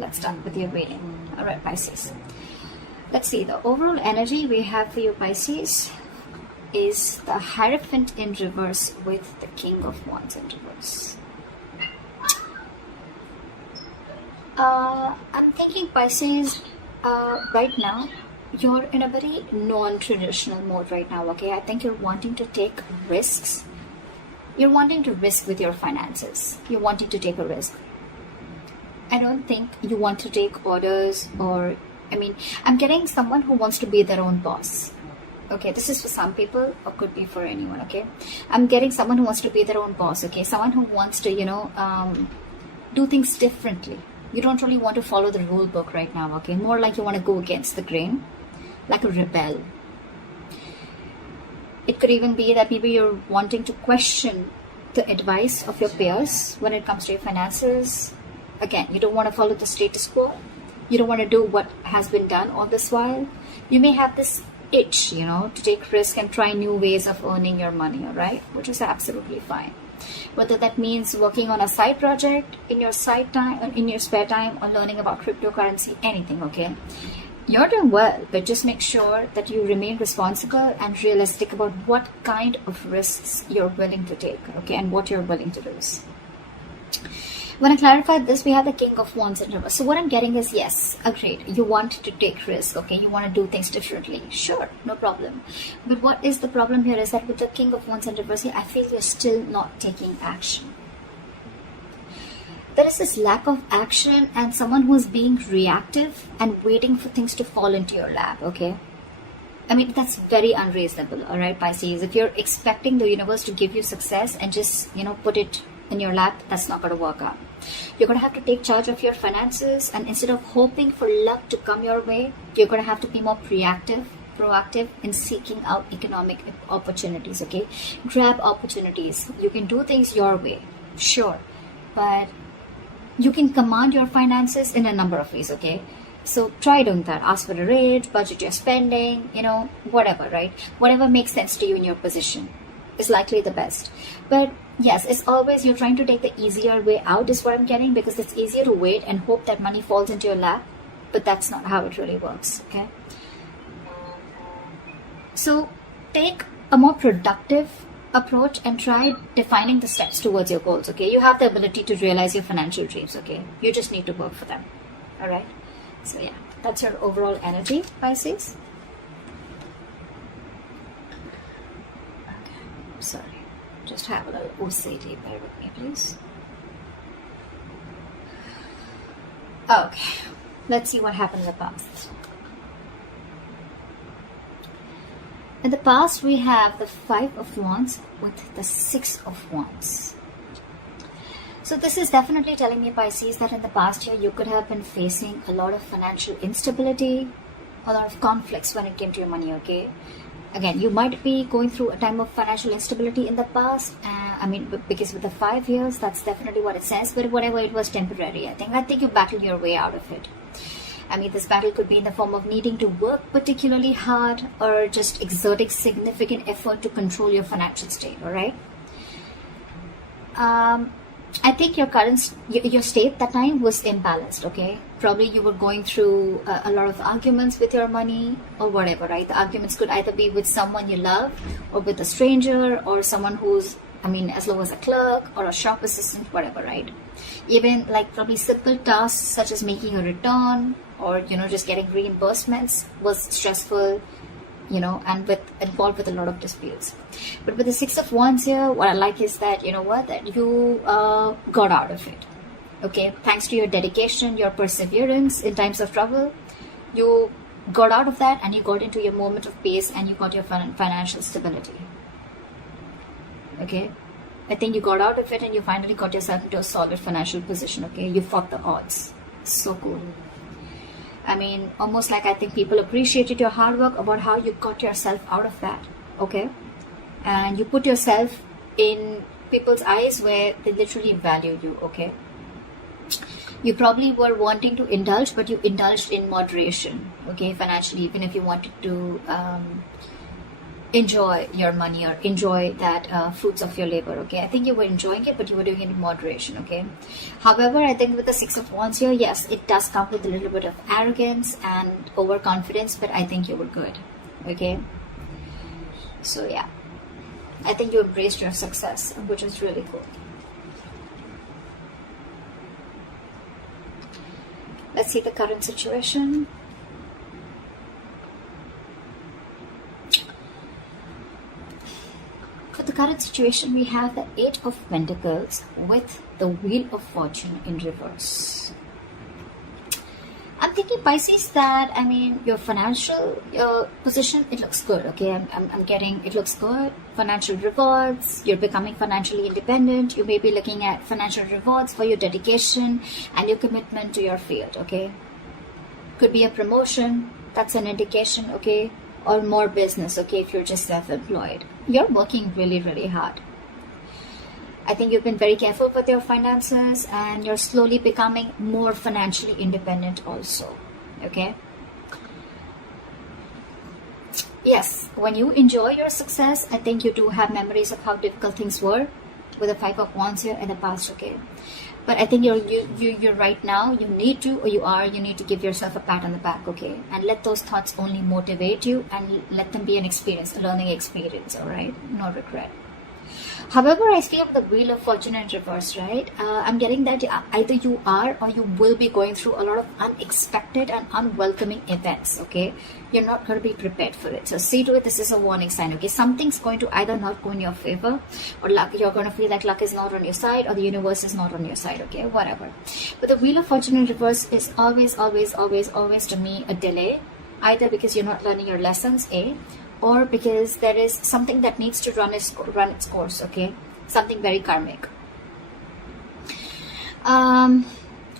let's start with your reading. All right, Pisces. Let's see, the overall energy we have for you, Pisces, is the Hierophant in reverse with the King of Wands in reverse. I'm thinking, Pisces, right now, you're in a very non-traditional mode right now, okay? I think you're wanting to take risks. You're wanting to risk with your finances. You're wanting to take a risk. I don't think you want to take orders or, I'm getting someone who wants to be their own boss. Okay, this is for some people or could be for anyone, okay? I'm getting someone who wants to be their own boss, okay? Someone who wants to, do things differently. You don't really want to follow the rule book right now, okay? More like you want to go against the grain, like a rebel. It could even be that maybe you're wanting to question the advice of your peers when it comes to your finances. Again, you don't want to follow the status quo. You don't want to do what has been done all this while. You may have this itch, to take risk and try new ways of earning your money, all right? Which is absolutely fine. Whether that means working on a side project in your side time, in your spare time, or learning about cryptocurrency, anything, okay? You're doing well, but just make sure that you remain responsible and realistic about what kind of risks you're willing to take, okay, and what you're willing to lose. When I clarified this, we have the King of Wands in reverse. So what I'm getting is, yes, agreed. You want to take risk, okay? You want to do things differently. Sure, no problem. But what is the problem here is that with the King of Wands in reverse, I feel you're still not taking action. There is this lack of action and someone who is being reactive and waiting for things to fall into your lap, okay? That's very unreasonable, all right, Pisces? If you're expecting the universe to give you success and just, put it in your lap, that's not going to work out. You're going to have to take charge of your finances, and instead of hoping for luck to come your way, you're going to have to be more proactive in seeking out economic opportunities, okay? Grab opportunities. You can do things your way, sure, but you can command your finances in a number of ways, okay? So try doing that. Ask for a rate, budget your spending, whatever, right? Whatever makes sense to you in your position is likely the best. But yes, it's always you're trying to take the easier way out is what I'm getting, because it's easier to wait and hope that money falls into your lap, but that's not how it really works, okay? So take a more productive approach and try defining the steps towards your goals, okay? You have the ability to realize your financial dreams, okay? You just need to work for them, all right? So yeah, that's your overall energy, Pisces. Okay, sorry. Just have a little OCD, bear with me, please. Okay, let's see what happened in the past. In the past, we have the Five of Wands with the Six of Wands. So this is definitely telling me, Pisces, that in the past year, you could have been facing a lot of financial instability, a lot of conflicts when it came to your money, okay? Again, you might be going through a time of financial instability in the past. Because with the 5 years, that's definitely what it says. But whatever, it was temporary, I think you battled your way out of it. This battle could be in the form of needing to work particularly hard or just exerting significant effort to control your financial state, all right? I think your state that time was imbalanced, okay? Probably you were going through a lot of arguments with your money or whatever, right? The arguments could either be with someone you love or with a stranger or someone who's, as low as a clerk or a shop assistant, whatever, right? Even like probably simple tasks such as making a return or, just getting reimbursements was stressful, and involved with a lot of disputes. But with the Six of Wands here, what I like is that, that you got out of it. Okay, thanks to your dedication, your perseverance in times of trouble, you got out of that and you got into your moment of peace and you got your financial stability. Okay, I think you got out of it and you finally got yourself into a solid financial position. Okay, you fought the odds. So cool. Almost like I think people appreciated your hard work about how you got yourself out of that. Okay, and you put yourself in people's eyes where they literally value you. Okay, you probably were wanting to indulge, but you indulged in moderation, okay, financially, even if you wanted to enjoy your money or enjoy that fruits of your labor. Okay, I think you were enjoying it, but you were doing it in moderation. Okay, however, I think with the Six of Wands here, yes, it does come with a little bit of arrogance and overconfidence, but I think you were good. Okay, so yeah, I think you embraced your success, which is really cool. Let's see the current situation. For the current situation, we have the Eight of Pentacles with the Wheel of Fortune in reverse. I'm thinking, Pisces, that, I mean, your financial position, it looks good, okay? I'm getting, it looks good. Financial rewards, you're becoming financially independent. You may be looking at financial rewards for your dedication and your commitment to your field, okay? Could be a promotion, that's an indication, okay? Or more business, okay, if you're just self-employed. You're working really, really hard. I think you've been very careful with your finances and you're slowly becoming more financially independent also, okay? Yes, when you enjoy your success, I think you do have memories of how difficult things were with the Five of Wands here in the past, okay? But I think you're right now, you need to, or you need to give yourself a pat on the back, okay? And let those thoughts only motivate you and let them be an experience, a learning experience, all right? No regret. However, I feel the Wheel of Fortune in reverse, right? I'm getting that either you are or you will be going through a lot of unexpected and unwelcoming events, okay? You're not going to be prepared for it. So see to it, this is a warning sign, okay? Something's going to either not go in your favor, or luck, you're going to feel like luck is not on your side, or the universe is not on your side, okay? Whatever. But the Wheel of Fortune in reverse is always to me a delay, either because you're not learning your lessons, A, or because there is something that needs to run its course, okay? Something very karmic.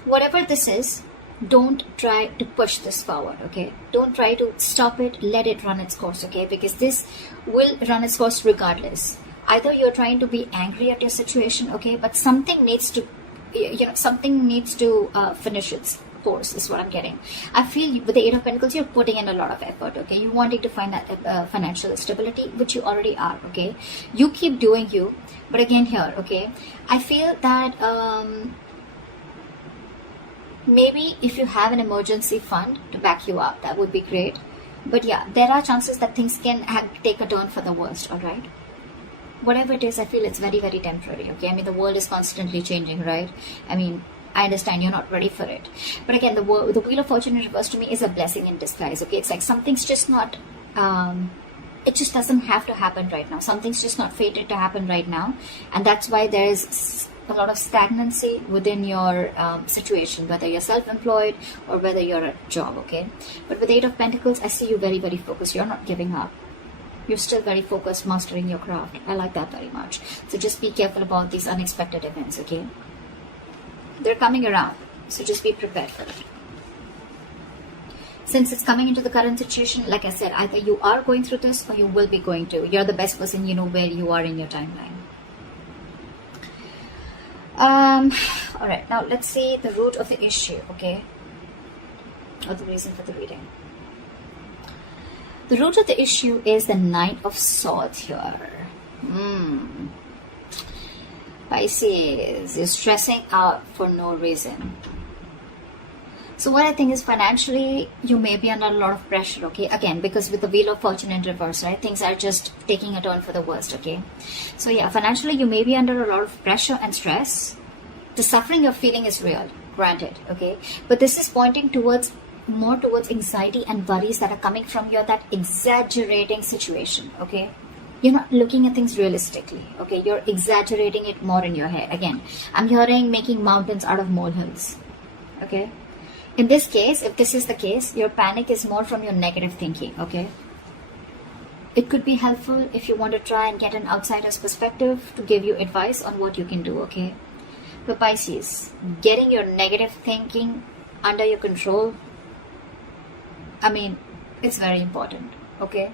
Whatever this is, don't try to push this forward, okay? Don't try to stop it, let it run its course, okay? Because this will run its course regardless. Either you're trying to be angry at your situation, okay? But something needs to, something needs to finish its course is what I'm getting. I feel with the Eight of Pentacles, you're putting in a lot of effort, okay? You're wanting to find that financial stability, which you already are, okay? You keep doing you, but again here, okay? I feel that maybe if you have an emergency fund to back you up, that would be great. But yeah, there are chances that things can take a turn for the worst, all right? Whatever it is, I feel it's very, very temporary, okay? I mean, the world is constantly changing, right? I mean, I understand you're not ready for it. But again, the Wheel of Fortune in reverse to me is a blessing in disguise, okay? It's like something's just not, it just doesn't have to happen right now. Something's just not fated to happen right now. And that's why there's a lot of stagnancy within your situation, whether you're self-employed or whether you're at a job, okay? But with Eight of Pentacles, I see you very, very focused. You're not giving up. You're still very focused, mastering your craft. I like that very much. So just be careful about these unexpected events, okay? They're coming around, so just be prepared for it. Since it's coming into the current situation, like I said, either you are going through this or you will be going to. You're the best person, you know where you are in your timeline. All right, now let's see the root of the issue, okay? Or the reason for the reading. The root of the issue is the Knight of Swords here. Pisces, you're stressing out for no reason. So what I think is financially, you may be under a lot of pressure, okay? Again, because with the Wheel of Fortune in reverse, right? Things are just taking a turn for the worst, okay? So yeah, financially, you may be under a lot of pressure and stress. The suffering you're feeling is real, granted, okay? But this is pointing towards, more towards anxiety and worries that are coming from that exaggerating situation, okay? You're not looking at things realistically, okay? You're exaggerating it more in your head. Again, I'm hearing making mountains out of molehills, okay? In this case, if this is the case, your panic is more from your negative thinking, okay? It could be helpful if you want to try and get an outsider's perspective to give you advice on what you can do, okay? But Pisces, getting your negative thinking under your control, I mean, it's very important, okay?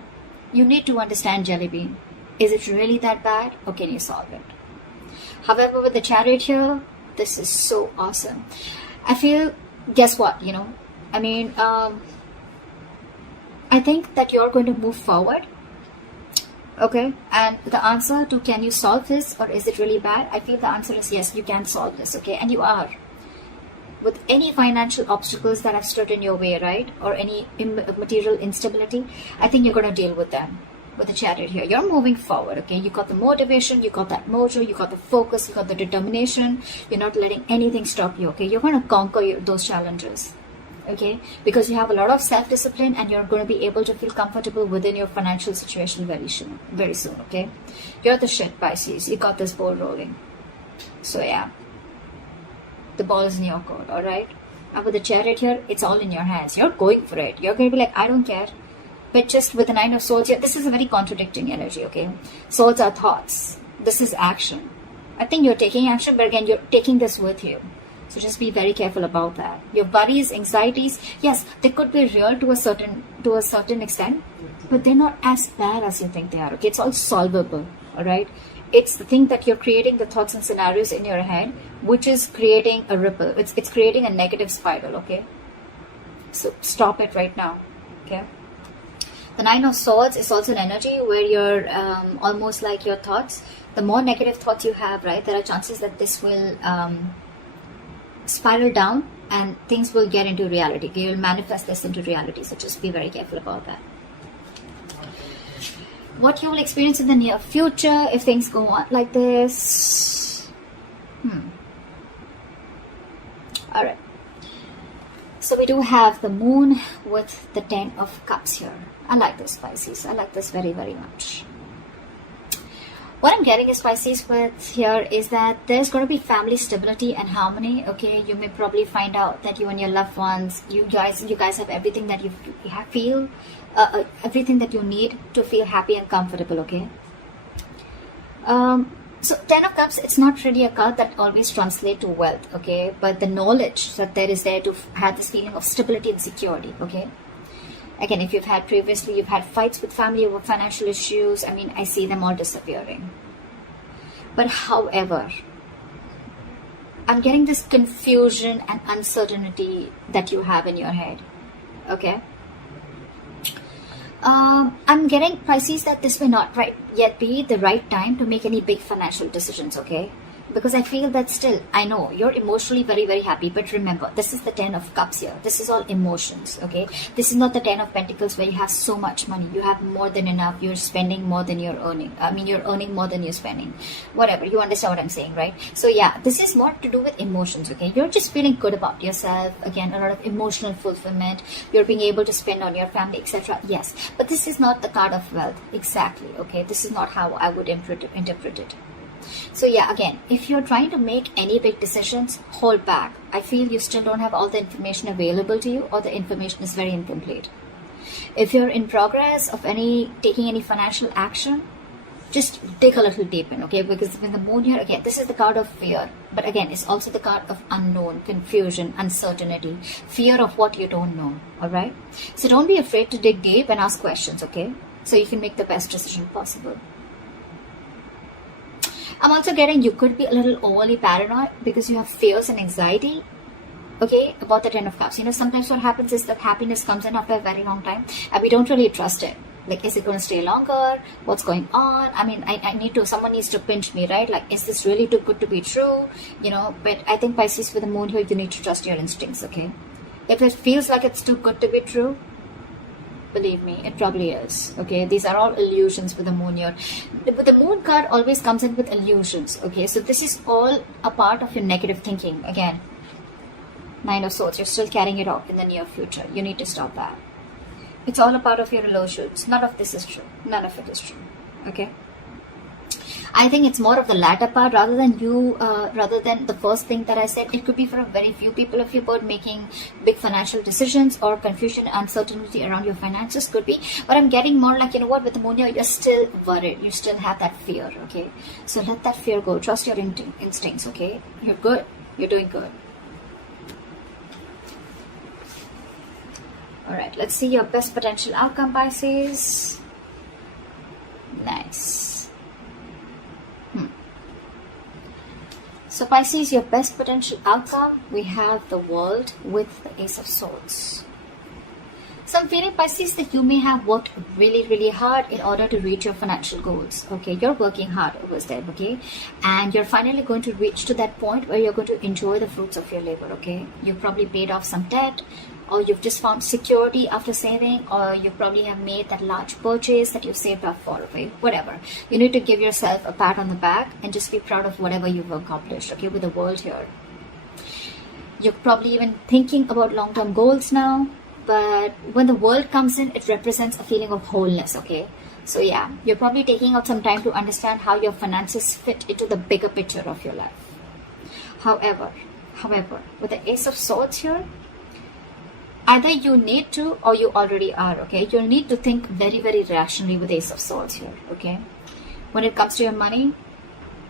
You need to understand, Jelly Bean. Is it really that bad, or can you solve it? However, with the Chariot here, this is so awesome. I feel, guess what, I mean, I think that you're going to move forward Okay, and the answer to can you solve this or is it really bad? I feel the answer is yes, you can solve this, okay, and you are. With any financial obstacles that have stood in your way, right, or any material instability, I think you're going to deal with them. With the Chariot here, you're moving forward, okay? You got the motivation, you got that mojo, you got the focus, you got the determination. You're not letting anything stop you, okay? You're going to conquer those challenges, okay? Because you have a lot of self-discipline and you're going to be able to feel comfortable within your financial situation very soon, okay? You're the shit, Pisces. You got this ball rolling. So yeah, the ball is in your court, all right? And with the Chariot here, it's all in your hands. You're going for it. You're going to be like, I don't care. But just with the Nine of Swords here, this is a very contradicting energy, okay? Swords are thoughts. This is action. I think you're taking action, but again, you're taking this with you. So just be very careful about that. Your worries, anxieties, yes, they could be real to a certain extent, but they're not as bad as you think they are, okay? It's all solvable, all right? It's the thing that you're creating the thoughts and scenarios in your head, which is creating a ripple. It's creating a negative spiral, okay? So stop it right now, okay? The Nine of Swords is also an energy where you're almost like your thoughts. The more negative thoughts you have, right, there are chances that this will spiral down and things will get into reality. You will manifest this into reality. So just be very careful about that. What you will experience in the near future if things go on like this. All right. So we do have the Moon with the 10 of Cups here. I like this, Pisces. I like this very, very much. What I'm getting is, Pisces, with here is that there's going to be family stability and harmony, okay? You may probably find out that you and your loved ones, you guys have everything that you feel, everything that you need to feel happy and comfortable, okay? So 10 of Cups, it's not really a card that always translates to wealth, okay? But the knowledge that there is there to have this feeling of stability and security, okay? Again, if you've had fights with family over financial issues, I mean, I see them all disappearing. But however, I'm getting this confusion and uncertainty that you have in your head, okay? I'm getting, Pisces, that this may not yet be the right time to make any big financial decisions, okay? Because I feel that still, I know you're emotionally very, very happy, but remember, this is the 10 of Cups here. This is all emotions, okay? This is not the 10 of Pentacles where you have so much money. You have more than enough. You're spending more than you're earning. I mean, you're earning more than you're spending. Whatever, you understand what I'm saying, right? So yeah, this is more to do with emotions, okay? You're just feeling good about yourself. Again, a lot of emotional fulfillment. You're being able to spend on your family, etc. Yes, but this is not the card of wealth. Exactly, okay? This is not how I would interpret it. So yeah, again, if you're trying to make any big decisions, hold back. I feel you still don't have all the information available to you, or the information is very incomplete. If you're in progress of taking any financial action, just dig a little deep in, okay? Because with the Moon here, again, this is the card of fear. But again, it's also the card of unknown, confusion, uncertainty, fear of what you don't know, all right? So don't be afraid to dig deep and ask questions, okay? So you can make the best decision possible. I'm also getting you could be a little overly paranoid because you have fears and anxiety, okay, about the 10 of Cups. You know, sometimes what happens is that happiness comes in after a very long time and we don't really trust it. Like, is it going to stay longer? What's going on? I mean, someone needs to pinch me, right? Like, is this really too good to be true? You know, but I think Pisces with the Moon here, you need to trust your instincts, okay? If it feels like it's too good to be true, believe me, it probably is, okay? These are all illusions with the Moon here. But the Moon card always comes in with illusions, okay? So this is all a part of your negative thinking. Again, Nine of Swords, you're still carrying it off in the near future. You need to stop that. It's all a part of your illusions. None of this is true. None of it is true, okay? I think it's more of the latter part rather than the first thing that I said. It could be for a very few people of your birth making big financial decisions, or confusion, uncertainty around your finances could be. But I'm getting more like, you know what, with the Moon here, you're still worried. You still have that fear, okay? So let that fear go. Trust your instincts, okay? You're good. You're doing good. Alright, let's see your best potential outcome, Pisces. Nice. So Pisces, your best potential outcome, we have the World with the Ace of Swords. So I'm feeling, Pisces, that you may have worked really hard in order to reach your financial goals. Okay, you're working hard over there, okay, and you're finally going to reach to that point where you're going to enjoy the fruits of your labor. Okay, you've probably paid off some debt, or you've just found security after saving, or you probably have made that large purchase that you've saved up for. Okay, whatever, you need to give yourself a pat on the back and just be proud of whatever you've accomplished. Okay, with the world here, you're probably even thinking about long-term goals now. But when the world comes in, it represents a feeling of wholeness, okay? So yeah, you're probably taking out some time to understand how your finances fit into the bigger picture of your life. However, with the Ace of Swords here, either you need to or you already are, okay? You'll need to think very rationally with Ace of Swords here, okay? When it comes to your money,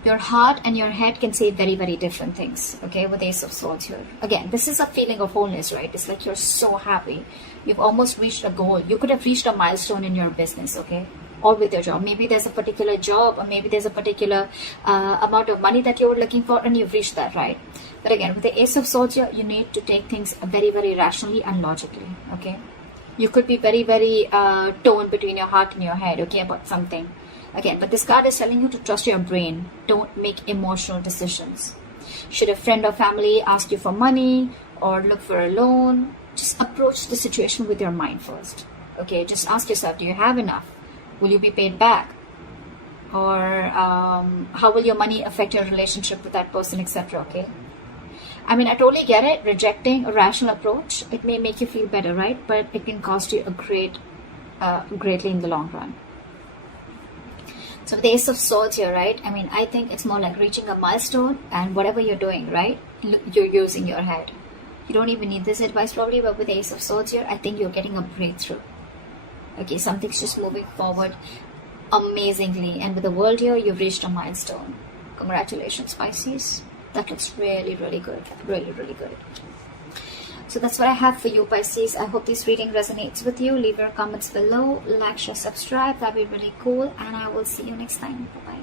your heart and your head can say very different things, okay, with Ace of Swords here. Again, this is a feeling of wholeness, right? It's like you're so happy. You've almost reached a goal. You could have reached a milestone in your business, okay, or with your job. Maybe there's a particular job, or maybe there's a particular amount of money that you were looking for, and you've reached that, right? But again, with the Ace of Swords here, you need to take things very rationally and logically, okay? You could be very torn between your heart and your head, okay, about something. Again, but this card is telling you to trust your brain. Don't make emotional decisions. Should a friend or family ask you for money or look for a loan, just approach the situation with your mind first. Okay, just ask yourself, do you have enough? Will you be paid back? Or how will your money affect your relationship with that person, etc. Okay, I mean, I totally get it. Rejecting a rational approach, it may make you feel better, right? But it can cost you greatly in the long run. So with the Ace of Swords here, right? I mean, I think it's more like reaching a milestone, and whatever you're doing, right? You're using your head. You don't even need this advice probably, but with the Ace of Swords here, I think you're getting a breakthrough. Okay, something's just moving forward amazingly. And with the World here, you've reached a milestone. Congratulations, Pisces. That looks really good. Really good. So that's what I have for you, Pisces. I hope this reading resonates with you. Leave your comments below. Like, share, subscribe. That'd be really cool. And I will see you next time. Bye-bye.